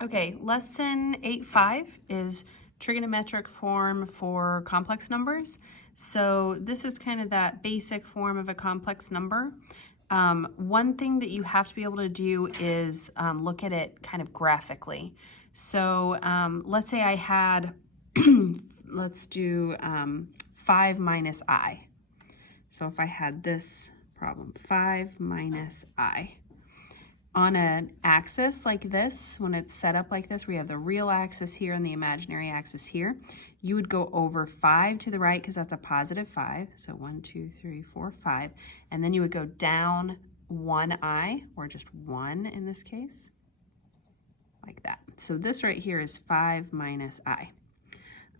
Okay, lesson 8.5 is trigonometric form for complex numbers. So this is kind of that basic form of a complex number. One thing that you have to be able to do is look at it kind of graphically. So let's say I had, let's do 5 minus I. So if I had this problem, 5 minus I. On an axis like this, when it's set up like this, we have the real axis here and the imaginary axis here. You would go over 5 to the right because that's a positive 5. So 1, 2, 3, 4, 5. And then you would go down 1i, or just 1 in this case, like that. So this right here is 5 minus I.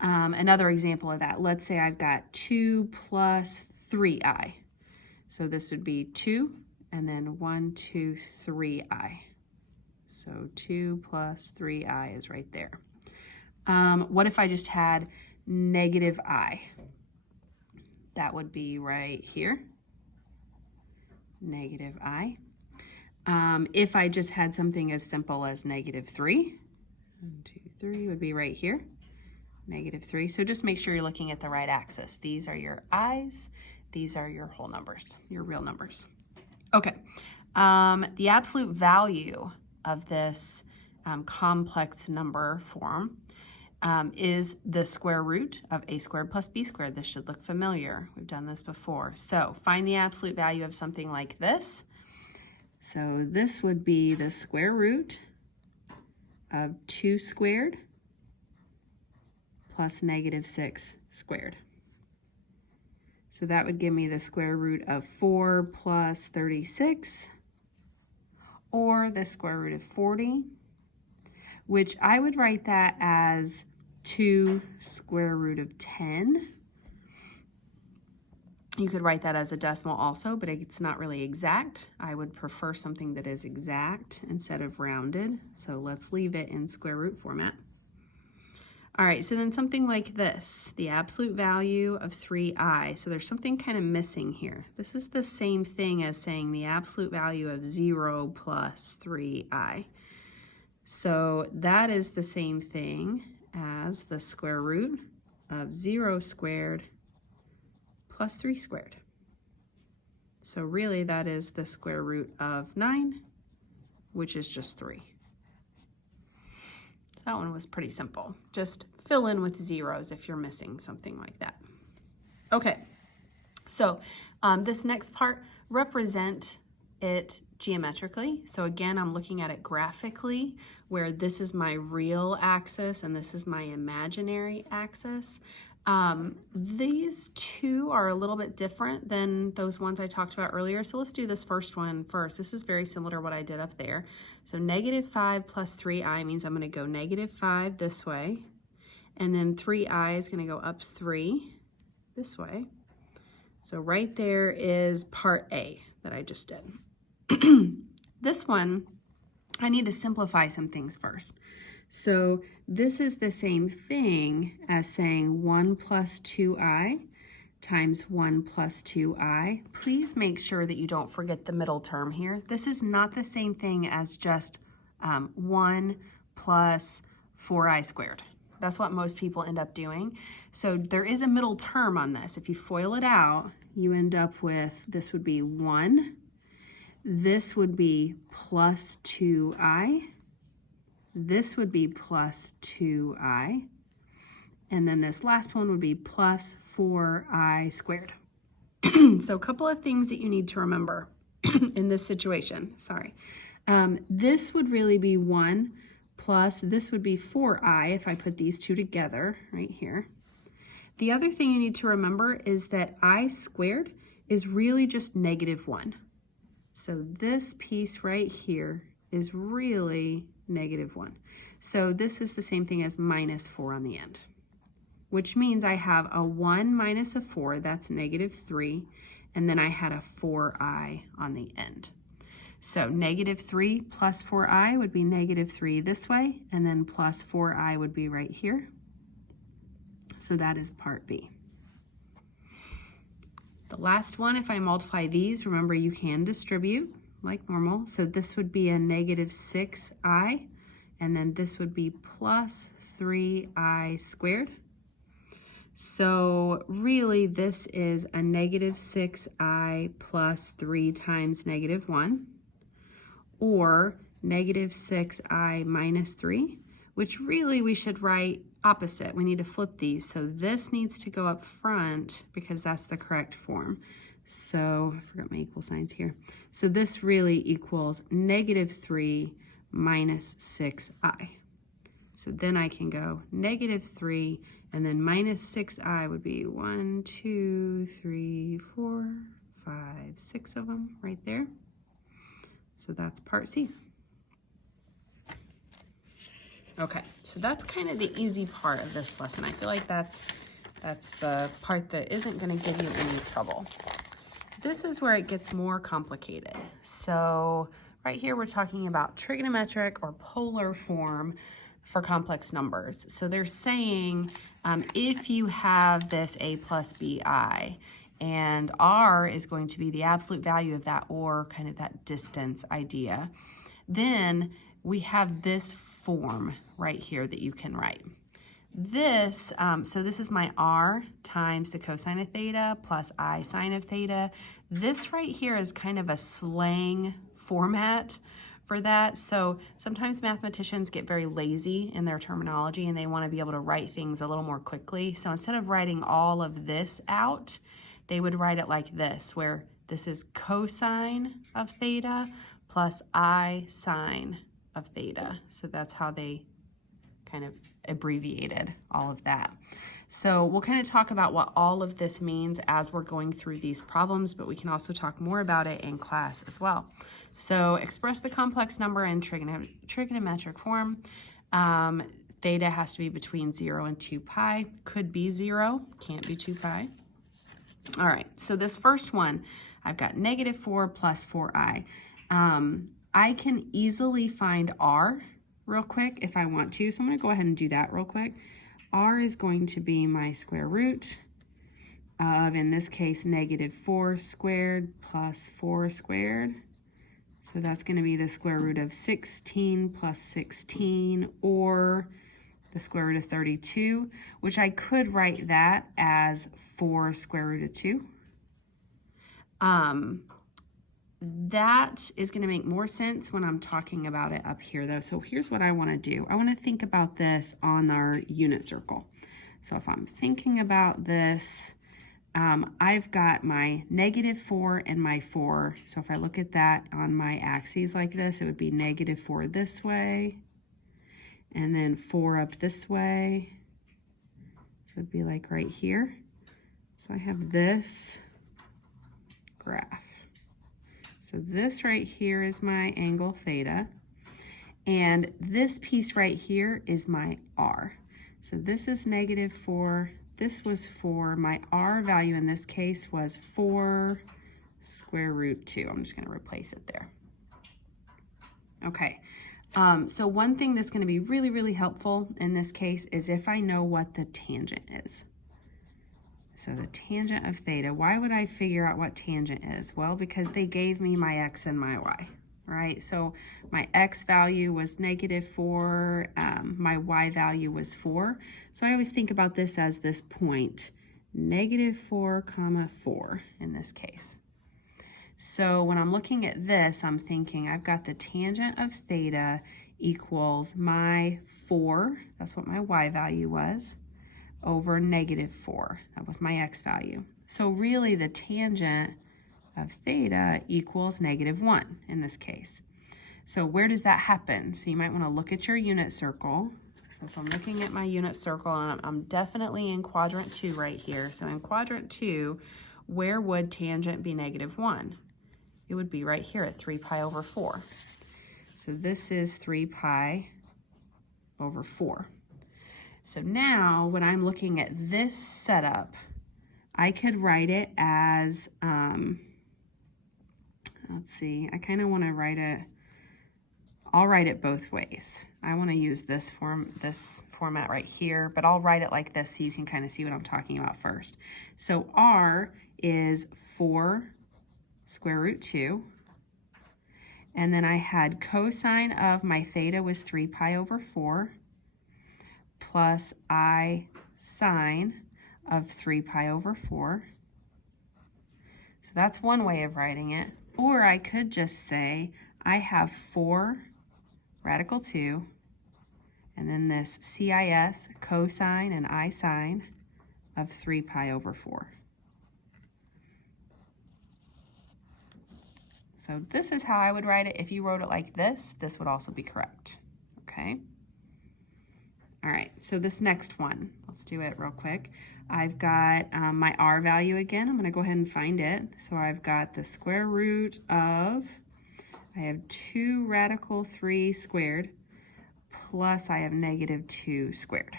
Another example of that, let's say I've got 2 plus 3i. So this would be 2. And then 1, 2, 3i. So 2 plus 3i is right there. What if I just had negative I? That would be right here. Negative I. If I just had something as simple as negative 3, 1, 2, 3 would be right here. Negative 3. So just make sure you're looking at the right axis. These are your i's. These are your whole numbers, your real numbers. Okay, the absolute value of this complex number form is the square root of a squared plus b squared. This should look familiar. We've done this before. So find the absolute value of something like this. So this would be the square root of 2 squared plus negative 6 squared. So that would give me the square root of 4 plus 36, or the square root of 40, which I would write that as 2 square root of 10. You could write that as a decimal also, but it's not really exact. I would prefer something that is exact instead of rounded. So let's leave it in square root format. All right, so then something like this, the absolute value of 3i. So there's something kind of missing here. This is the same thing as saying the absolute value of 0 plus 3i. So that is the same thing as the square root of 0 squared plus 3 squared. So really that is the square root of 9, which is just 3. That one was pretty simple. Just fill in with zeros if you're missing something like that. Okay, so this next part, represent it geometrically. So again, I'm looking at it graphically, where this is my real axis and this is my imaginary axis. These two are a little bit different than those ones I talked about earlier. So let's do this first one first. This is very similar to what I did up there. So negative 5 plus 3i means I'm going to go negative 5 this way. And then 3i is going to go up 3 this way. So right there is part A that I just did. This one, I need to simplify some things first. So this is the same thing as saying 1 plus 2i times 1 plus 2i. Please make sure that you don't forget the middle term here. This is not the same thing as just 1 plus 4i squared. That's what most people end up doing. So there is a middle term on this. If you FOIL it out, you end up with, this would be 1. This would be plus 2i. This would be plus 2i. And then this last one would be plus 4i squared. So a couple of things that you need to remember in this situation. Sorry. This would really be 1 plus, this would be 4i if I put these two together right here. The other thing you need to remember is that I squared is really just negative 1. So this piece right here is really negative 1. So this is the same thing as minus 4 on the end, which means I have a 1 minus a 4, that's negative 3, and then I had a 4i on the end. So negative 3 plus 4i would be negative 3 this way, and then plus 4i would be right here. So that is part B. The last one, if I multiply these, remember you can distribute like normal. So this would be a negative 6i, and then this would be plus 3i squared. So really this is a negative 6i plus 3 times negative 1, or negative 6i minus 3, which really we should write opposite. We need to flip these. So this needs to go up front because that's the correct form. So I forgot my equal signs here. So this really equals negative 3 minus 6i. So then I can go negative 3, and then minus 6i would be 1, 2, 3, 4, 5, 6 of them right there. So that's part C. Okay, so that's kind of the easy part of this lesson. I feel like that's the part that isn't going to give you any trouble. This is where it gets more complicated. So right here we're talking about trigonometric or polar form for complex numbers. So they're saying if you have this a plus bi, and r is going to be the absolute value of that, or kind of that distance idea, then we have this form right here that you can write. This, so this is my r times the cosine of theta plus I sine of theta. This right here is kind of a slang format for that. So sometimes mathematicians get very lazy in their terminology and they want to be able to write things a little more quickly. So instead of writing all of this out, they would write it like this, where this is cosine of theta plus I sine of theta. So that's how they kind of abbreviated all of that. So we'll kind of talk about what all of this means as we're going through these problems, but we can also talk more about it in class as well. So express the complex number in trigonometric form. Theta has to be between 0 and 2 pi. Could be 0, can't be 2 pi. All right, so this first one, I've got negative 4 plus 4i. I can easily find r real quick if I want to, so I'm going to go ahead and do that real quick. R is going to be my square root of, in this case, negative 4 squared plus 4 squared. So that's going to be the square root of 16 plus 16, or the square root of 32, which I could write that as 4 square root of 2. That is going to make more sense when I'm talking about it up here, though. So here's what I want to do. I want to think about this on our unit circle. So if I'm thinking about this, I've got my negative 4 and my 4. So if I look at that on my axes like this, it would be negative 4 this way, and then 4 up this way. So it'd be like right here. So I have this graph. So this right here is my angle theta, and this piece right here is my r. So this is negative 4, this was 4. My r value in this case was 4 square root 2. I'm just going to replace it there. Okay, so one thing that's going to be really, really helpful in this case is if I know what the tangent is. So the tangent of theta, why would I figure out what tangent is? Well, because they gave me my x and my y, right? So my x value was negative 4, my y value was 4. So I always think about this as this point, negative 4, 4 in this case. So when I'm looking at this, I'm thinking I've got the tangent of theta equals my 4, that's what my y value was, over negative 4. That was my x value. So really the tangent of theta equals negative 1 in this case. So where does that happen? So you might want to look at your unit circle. So if I'm looking at my unit circle, and I'm definitely in quadrant 2 right here. So in quadrant 2, where would tangent be negative 1? It would be right here at 3 pi over 4. So this is 3 pi over 4. So now when I'm looking at this setup, I could write it as, let's see, I kind of want to write it, I'll write it both ways. I want to use this format right here, but I'll write it like this so you can kind of see what I'm talking about first. So r is 4 square root 2, And then I had cosine of my theta was 3 pi over 4 plus I sine of 3 pi over 4. So that's one way of writing it. Or I could just say I have 4 radical 2, and then this CIS, cosine and I sine of 3 pi over 4. So this is how I would write it. If you wrote it like this would also be correct, okay? All right, so this next one, let's do it real quick. I've got my R value again. I'm gonna go ahead and find it. So I've got the square root of, I have 2 radical 3 squared, plus I have negative 2 squared.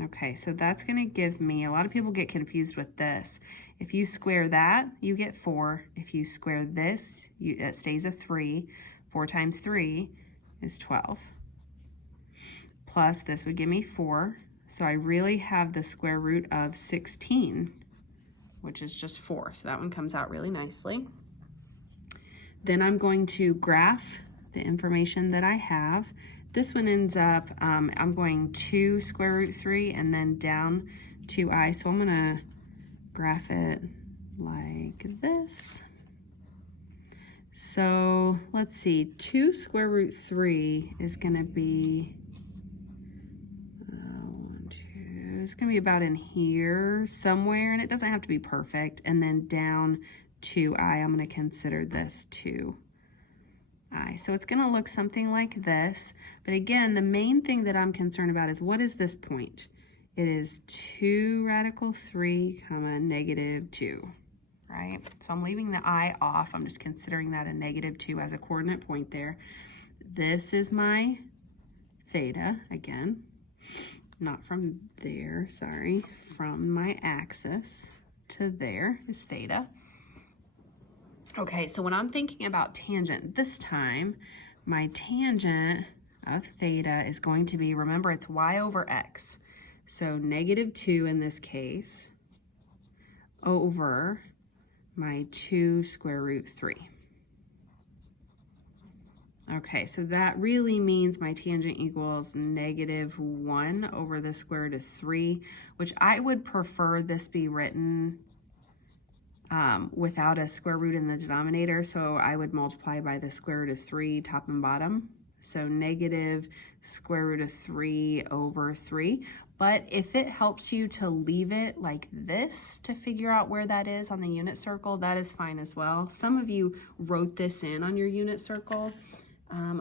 Okay, so that's gonna give me, a lot of people get confused with this. If you square that, you get 4. If you square this, it stays a 3. 4 times 3 is 12. Plus this would give me 4. So I really have the square root of 16, which is just 4. So that one comes out really nicely. Then I'm going to graph the information that I have. This one ends up, I'm going 2 square root 3 and then down 2i. So I'm gonna graph it like this. So let's see, 2 square root 3 is gonna be, it's gonna be about in here somewhere, and it doesn't have to be perfect. And then down 2i, I'm gonna consider this 2i. So it's gonna look something like this. But again, the main thing that I'm concerned about is what is this point? It is 2 radical 3 comma negative 2, right? So I'm leaving the I off. I'm just considering that a negative 2 as a coordinate point there. This is my theta, again. Not from there, sorry, from my axis to there is theta. Okay, so when I'm thinking about tangent this time, my tangent of theta is going to be, remember it's y over x. So negative 2 in this case over my 2 square root 3. Okay, so that really means my tangent equals negative 1 over the square root of 3, which I would prefer this be written without a square root in the denominator. So I would multiply by the square root of 3 top and bottom. So negative square root of 3 over 3. But if it helps you to leave it like this to figure out where that is on the unit circle, that is fine as well. Some of you wrote this in on your unit circle.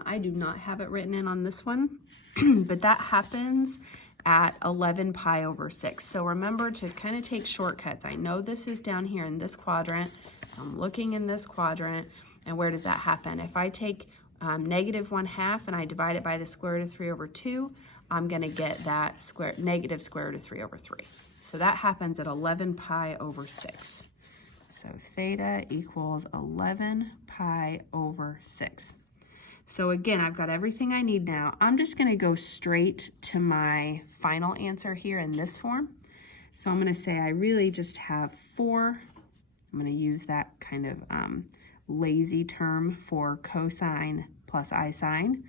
I do not have it written in on this one, but that happens at 11 pi over 6. So remember to kind of take shortcuts. I know this is down here in this quadrant, so I'm looking in this quadrant, and where does that happen? If I take negative 1/2 and I divide it by the square root of 3 over 2, I'm going to get that negative square root of 3 over 3. So that happens at 11 pi over 6. So theta equals 11 pi over 6. So again, I've got everything I need now. I'm just going to go straight to my final answer here in this form. So I'm going to say I really just have 4. I'm going to use that kind of lazy term for cosine plus I sine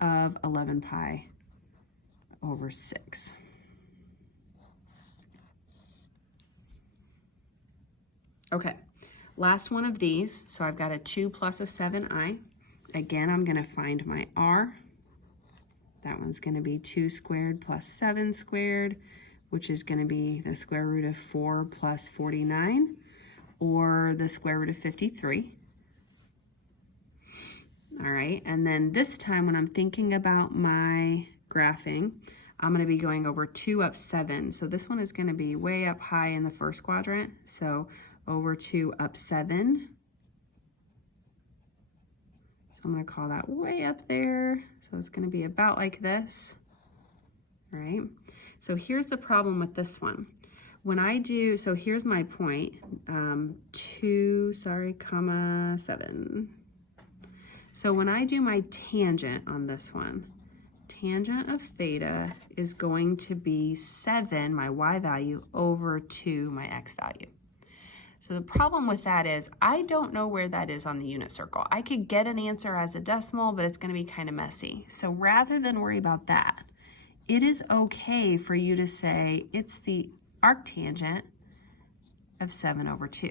of 11 pi over 6. Okay, last one of these. So I've got a 2 plus a 7i. Again, I'm going to find my r. That one's going to be 2 squared plus 7 squared, which is going to be the square root of 4 plus 49, or the square root of 53. All right, and then this time when I'm thinking about my graphing, I'm going to be going over 2 up 7. So this one is going to be way up high in the first quadrant. So over 2 up 7. So I'm going to call that way up there. So it's going to be about like this. All right. So here's the problem with this one. When I do, so here's my point, 2, comma 7. So when I do my tangent on this one, tangent of theta is going to be 7, my y value, over 2, my x value. So the problem with that is I don't know where that is on the unit circle. I could get an answer as a decimal, but it's going to be kind of messy. So rather than worry about that, it is okay for you to say it's the arctangent of 7/2.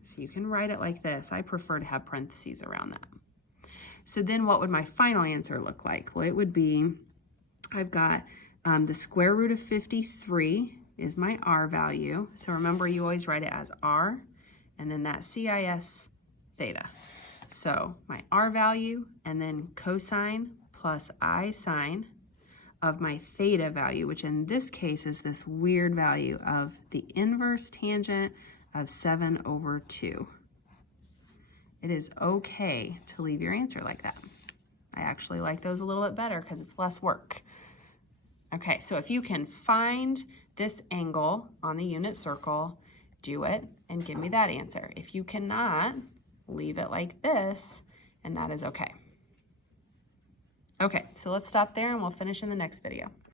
So you can write it like this. I prefer to have parentheses around that. So then what would my final answer look like? Well, it would be, I've got the square root of 53 is my R value. So remember, you always write it as R, and then that CIS theta. So my R value, and then cosine plus I sine of my theta value, which in this case is this weird value of the inverse tangent of 7/2. It is okay to leave your answer like that. I actually like those a little bit better because it's less work. Okay, so if you can find this angle on the unit circle, do it and give me that answer. If you cannot, leave it like this, and that is okay. Okay, so let's stop there and we'll finish in the next video.